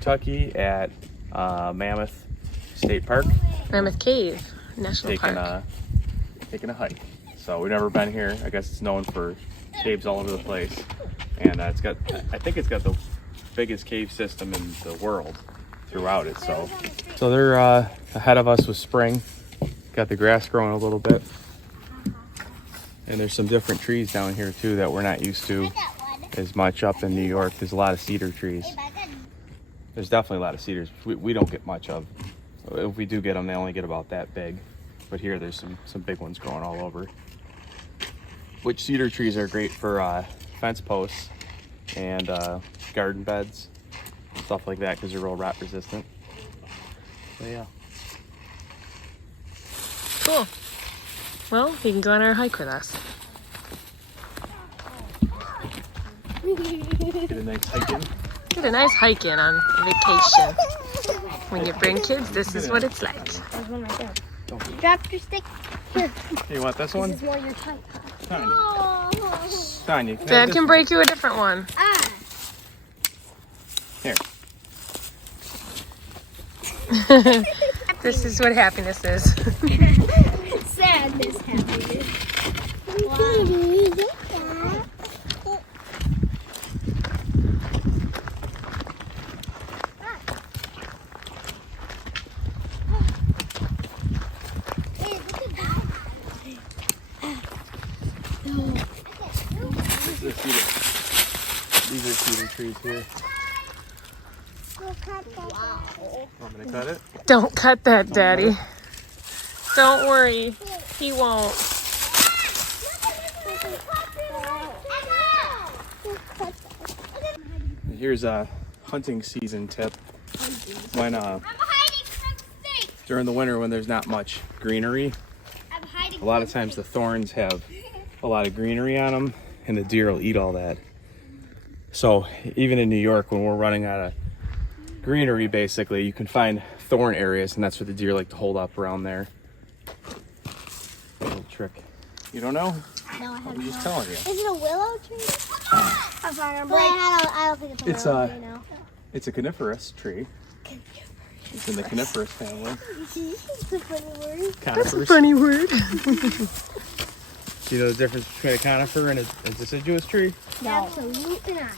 Kentucky at Mammoth State Park. Mammoth Cave National Park. Taking a hike. So we've never been here. I guess it's known for caves all over the place, and I think it's got the biggest cave system in the world throughout it. So they're ahead of us with spring. Got the grass growing a little bit, and there's some different trees down here too that we're not used to as much up in New York. There's a lot of cedar trees. There's definitely a lot of cedars. We don't get much of. If we do get them, they only get about that big. But here there's some big ones growing all over. Which cedar trees are great for fence posts and garden beds, stuff like that, because they're real rot resistant. So yeah. Cool. Well, you can go on our hike with us. Get a nice hike in. Get a nice hike in on vacation. When you bring kids, this is what it's like. Drop your stick. Here. You want this one? This is more your type. Tanya, Dad can break you a different one. Here. This is what happiness is. Sadness, happiness. These are cedar trees here. Wow. Want me to cut it? Don't cut that, Daddy. Don't worry. He won't. Here's a hunting season tip. When during the winter when there's not much greenery, a lot of times the thorns have a lot of greenery on them and the deer will eat all that. So even in New York, when we're running out of greenery, basically you can find thorn areas, and that's what the deer like to hold up around there. Little trick. You don't know? No, I I'm just telling you. Is it a willow tree? I'm sorry, I don't think it's a willow tree now. It's a coniferous tree. It's in the coniferous family. It's a funny word. That's a funny word. See the difference between a conifer and a deciduous tree? No. Absolutely not.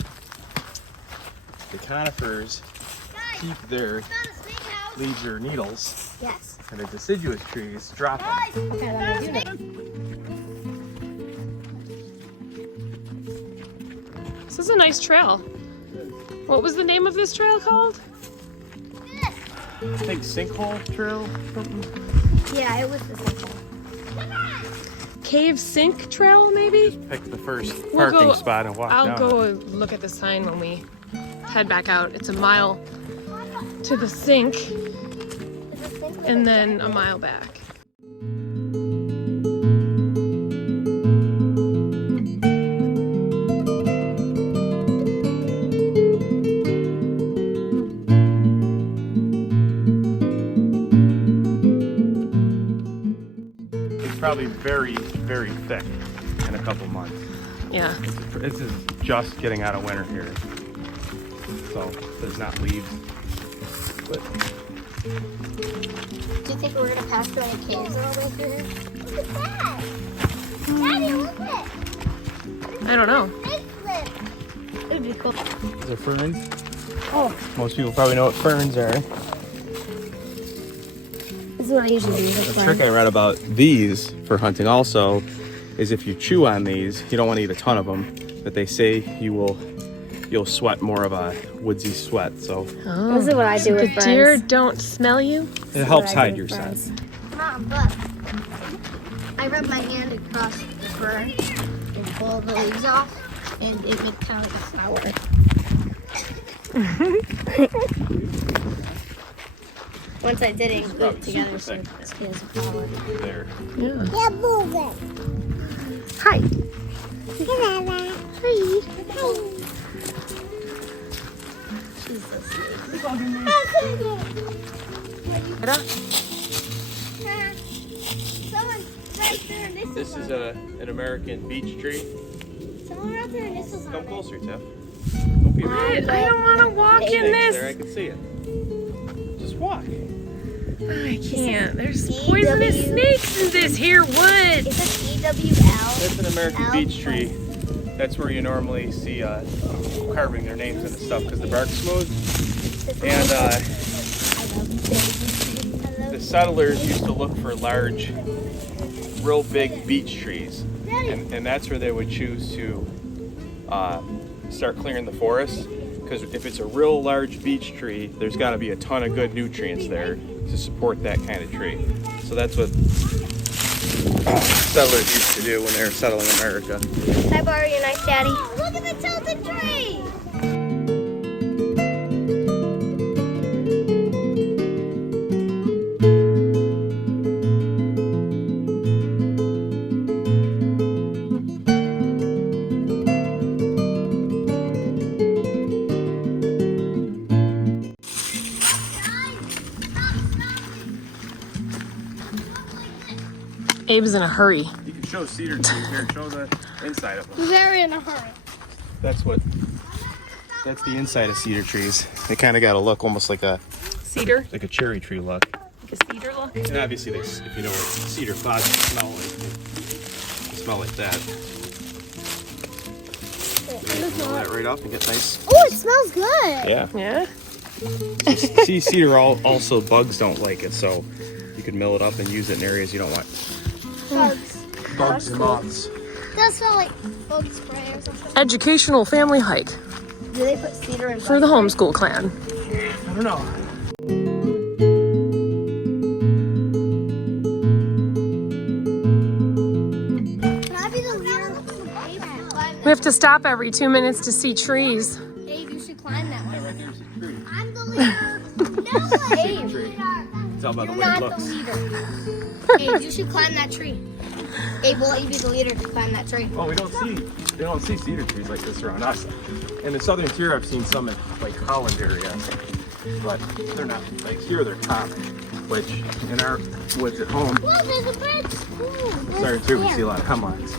The conifers keep their leaves or needles, Yes. and the deciduous trees drop them. Okay, then I do that. This is a nice trail. What was the name of this trail called? I think Sinkhole Trail or something. Yeah, it was the same. Cave Sink Trail, maybe? Pick the first We'll parking go- spot and walk down. I'll go look at the sign when we head back out. It's a mile to the sink and then a mile back. It's probably very, very thick in a couple months. Yeah. This is just getting out of winter here, so there's not leaves. But Do you think we're gonna pass through any caves on the way through here? Look at that! Daddy, look at it! I don't know. It would be cool. these are ferns. Oh, Most people probably know what ferns are. this is what I usually do. The trick I read about these for hunting also is if you chew on these, you don't want to eat a ton of them, but they say you'll sweat more of a woodsy sweat, so Oh, This is what I do with the deer friends. don't smell you? it helps what I do hide your with friends. scent. Mom, but I rub my hand across the fern and pull the leaves off, and it makes kind of like a flower. Once I did it and glue it together, so it's a flower. There. Yeah. Yeah, move it. Hi. Hi. She's so sweet. Someone right there, and This is an American beech tree. someone right there, and this is Come closer, Tiff. Go I don't want to walk in Snakes there, I this. can see it. Just walk. I can't. There's poisonous snakes in this here wood. It's an EWL. That's an American beech tree. That's where you normally see carving their names into stuff because the bark's smooth. And the settlers used to look for large, real big beech trees. And that's where they would choose to start clearing the forest. Because if it's a real large beech tree, there's got to be a ton of good nutrients there to support that kind of tree. So that's what settlers used to do when they were settling America. Can I borrow your knife, Daddy? Look at the tilted tree! Abe's in a hurry. You can show cedar trees here. Show the inside of them. Very in a hurry. That's the inside of cedar trees. They kind of got to look almost like a cherry tree look. Like a cedar look? And obviously, if you know what cedar closets smell like, they smell like that. You can roll that right off and get nice. Oh, it smells good. Yeah. Yeah. See, cedar also bugs don't like it, so you can mill it up and use it in areas you don't want. Bugs. Bugs and moths. It does smell like bug spray or something. Educational family hike Do they put cedar in for the homeschool clan. I don't know. Can I be the leader? We have to stop every 2 minutes to see trees. Abe, you should climb that one. Right there's a tree. I'm the leader. No, Abe. Tree. Tell by the You're way it not the looks. leader. Abe, you should climb that tree. Abe, we'll let you be the leader to climb that tree. Oh, they don't see cedar trees like this around us. In the southern tier, I've seen some in like Holland area, but they're not like here. They're common, which in our woods at home, Whoa, there's a bridge. Ooh, southern tier, we see a lot of hemlocks.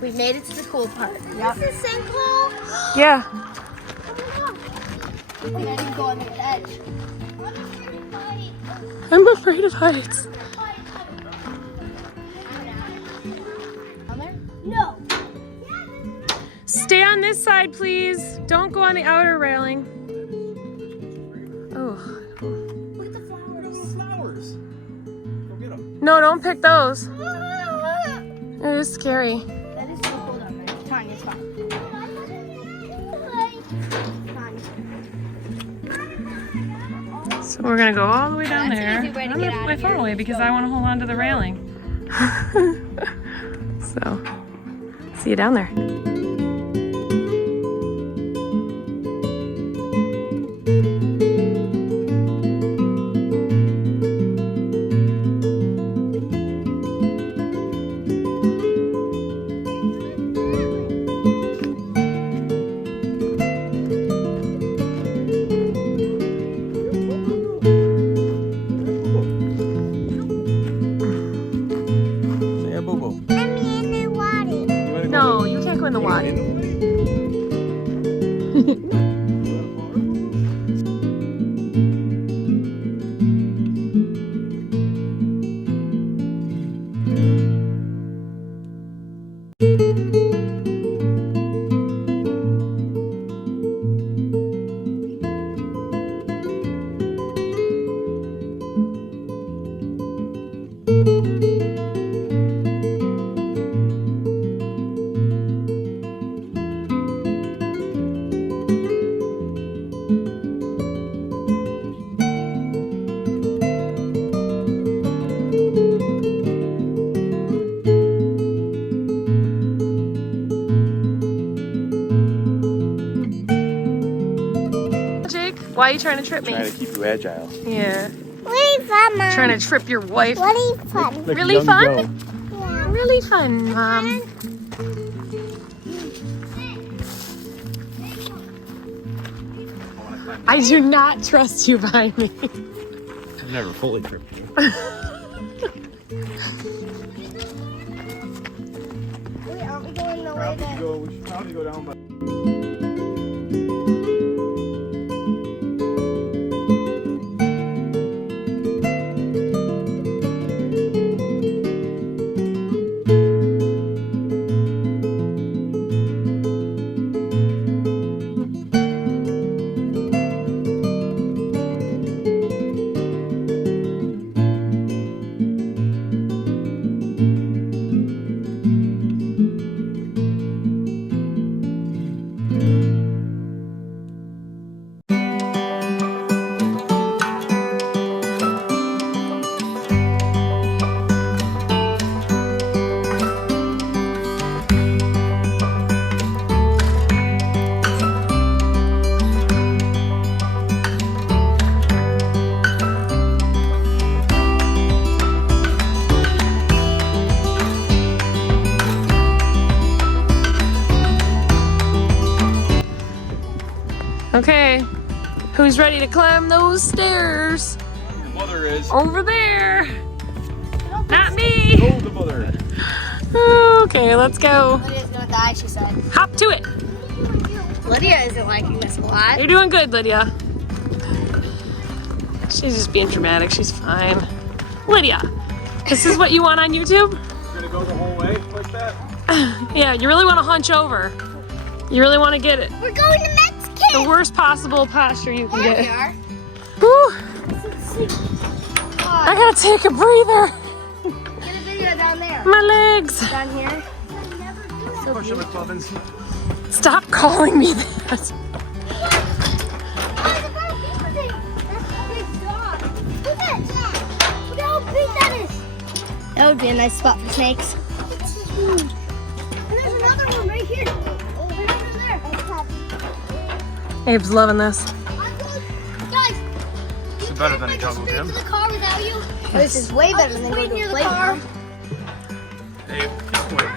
We made it to the cool part. Yep. This is sinkhole. Yeah. I didn't go on the edge. I'm afraid of heights. On there? No. Stay on this side, please. Don't go on the outer railing. Oh. Look at the flowers. Flowers. Go get them. No, don't pick those. It is scary. That is so cold on there. Fine, it's fine. So we're gonna go all the way down That's an there. easy way to I'm get gonna out put my of phone here. away because I want to hold on to the railing. So, see you down there. Say a boo-boo. I'm in the water. You wanna go No, you can't go in the water. Why are you trying to trip me? Trying to keep you agile. Yeah. Really fun, Mom. Trying to trip your wife. Really fun. Like a Really young fun? goat. Yeah. Really fun, Mom. I do not trust you behind me. I've never fully tripped you. Wait, aren't we going the way that... We should probably go down by... Okay, who's ready to climb those stairs? Your mother is. Over there. Not me. Oh, the mother. Okay, let's go. Lydia's gonna die, she said. Hop to it. Lydia isn't liking this a lot. You're doing good, Lydia. She's just being dramatic. She's fine. Lydia, this is what you want on YouTube? You're gonna go the whole way like that? Yeah, you really want to hunch over. You really want to get it. We're going to Mexican! The worst possible posture you can There we get. are. Whew, I gotta take a breather. Get a video down there. My legs. Down here. Push him, McClovins. Stop calling me that. That's a big dog. Look at that. Look how big that is. That would be a nice spot for snakes. And there's another one right here. Right over there. Abe's loving this. Guys, This is better than a jungle straight gym. to the car without you. This is way better than going to the car. Abe, wait.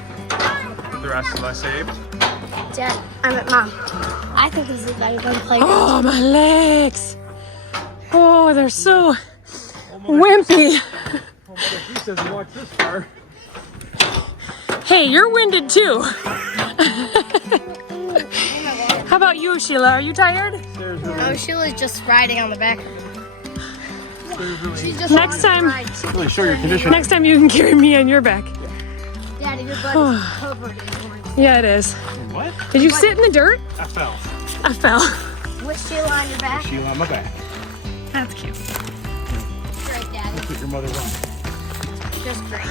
The rest of us, Abe. Dad, I'm at Mom. I think this is better than the playground. Oh, my legs. Oh, they're so wimpy. Oh, mother, he says watch this far. Hey, you're winded too. How about you, Sheila? Are you tired? Oh, Sheila's just riding on the back. She's just Next time, Really show your condition. next time you can carry me on your back. Daddy, your butt is covered in orange. Yeah, it is. What? Did you sit in the dirt? I fell. I fell. With Sheila on your back? Sheila on my back. That's cute. Great, Daddy. That's what your mother wants. Just great.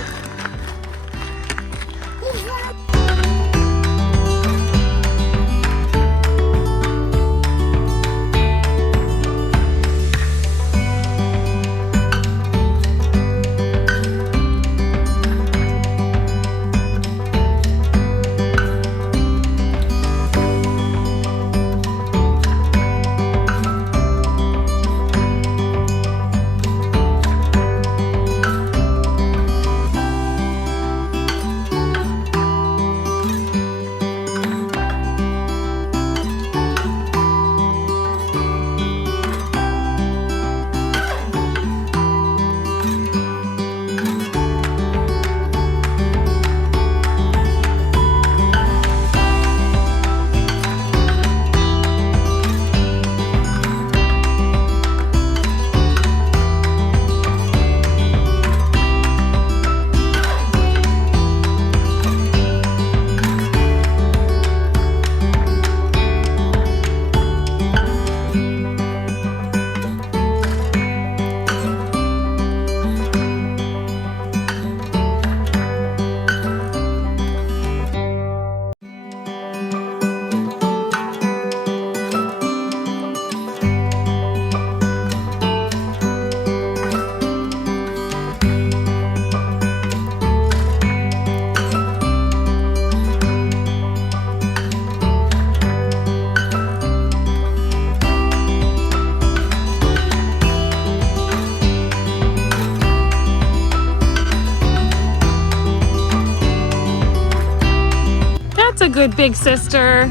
good big sister.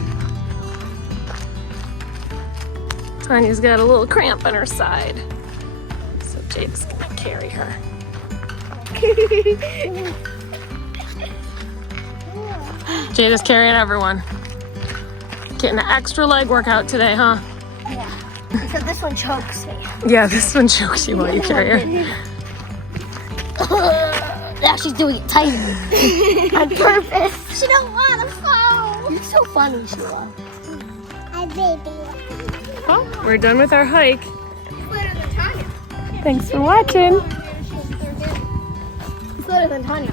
Tanya's got a little cramp in her side, so Jake's gonna carry her. Jade is carrying everyone. Getting an extra leg workout today, huh? Yeah. So this one chokes me. Yeah, this one chokes you while you carry her. Now she's doing it tighter. On purpose. She don't want to fall. You're so funny, Sheila. Hi, baby. Well, we're done with our hike. It's better than Tanya. Thanks for watching. It's better than Tanya.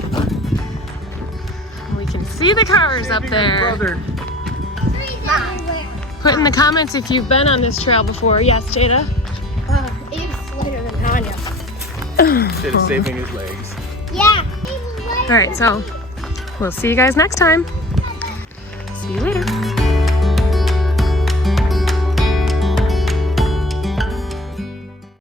We can see the cars up there. Put in the comments if you've been on this trail before. Yes, Jada? Abe's lighter than Tanya. Jada's saving his legs. Yeah. All right, so we'll see you guys next time. See you later.